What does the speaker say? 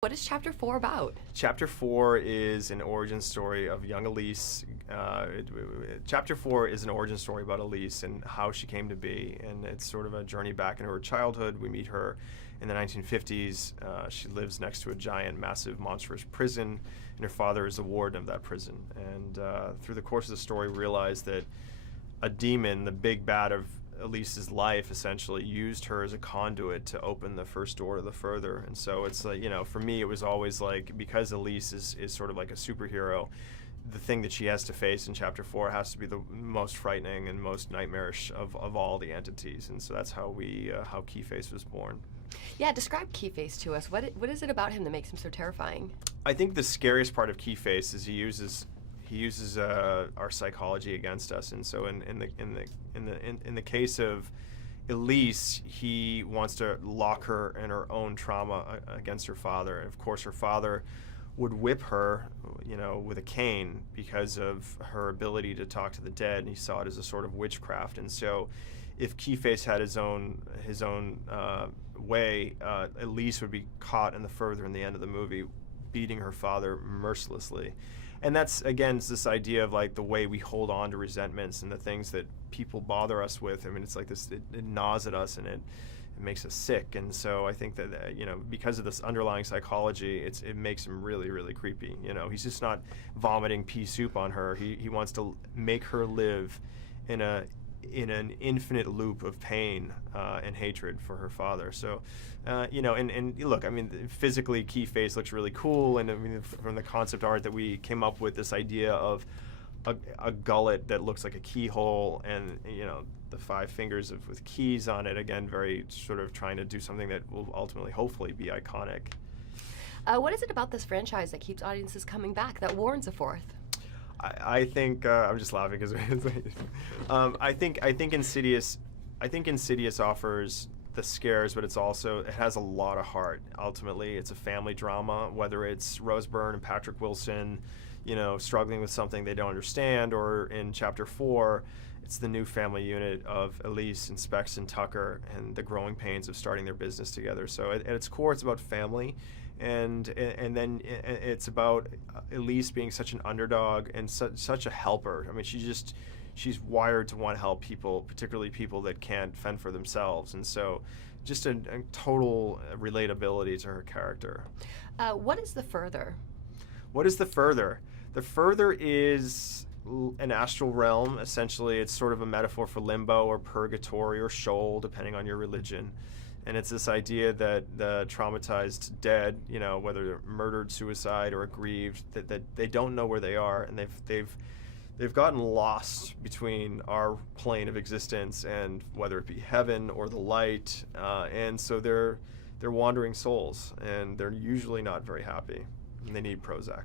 What is Chapter 4 about? Chapter 4 is an origin story of young Elise. Chapter 4 is an origin story about Elise and how she came to be, and it's sort of a journey back into her childhood. We meet her in the 1950s. She lives next to a giant, massive, monstrous prison, and her father is the warden of that prison. And through the course of the story, we realize that a demon, the big bad of Elise's life, essentially used her as a conduit to open the first door to the further. And so it's like, for me, it was always like, because Elise is sort of like a superhero, the thing that she has to face in Chapter 4 has to be the most frightening and most nightmarish of all the entities. And so that's how how Keyface was born. Yeah, describe Keyface to us. What is it about him that makes him so terrifying? I think the scariest part of Keyface is he uses our psychology against us, and so in the case of Elise, he wants to lock her in her own trauma against her father. And of course, her father would whip her, with a cane because of her ability to talk to the dead, and he saw it as a sort of witchcraft. And so, if Keyface had his own way, Elise would be caught in the end of the movie, beating her father mercilessly. And that's, again, it's this idea of like the way we hold on to resentments and the things that people bother us with. I mean, it's like this, it gnaws at us and it makes us sick. And so I think that, because of this underlying psychology, it makes him really, really creepy. He's just not vomiting pea soup on her. He wants to make her live in an infinite loop of pain and hatred for her father. So, and look, I mean, physically, Keyface looks really cool, and I mean, from the concept art that we came up with, this idea of a gullet that looks like a keyhole, and the 5 fingers with keys on it. Again, very sort of trying to do something that will ultimately, hopefully, be iconic. What is it about this franchise that keeps audiences coming back, that warrants a fourth? I think I'm just laughing because I think Insidious offers the scares, but it has a lot of heart. Ultimately, it's a family drama, whether it's Rose Byrne and Patrick Wilson, struggling with something they don't understand, or in Chapter 4, it's the new family unit of Elise and Specs and Tucker and the growing pains of starting their business together. So at its core, it's about family. And then it's about Elise being such an underdog and such a helper. I mean, she's wired to want to help people, particularly people that can't fend for themselves. And so just a total relatability to her character. What is the further? What is the further? The further is an astral realm. Essentially, it's sort of a metaphor for limbo or purgatory or Sheol, depending on your religion. And it's this idea that the traumatized dead, whether they're murdered, suicide, or aggrieved, that they don't know where they are, and they've gotten lost between our plane of existence and whether it be heaven or the light, and so they're wandering souls, and they're usually not very happy, and they need Prozac.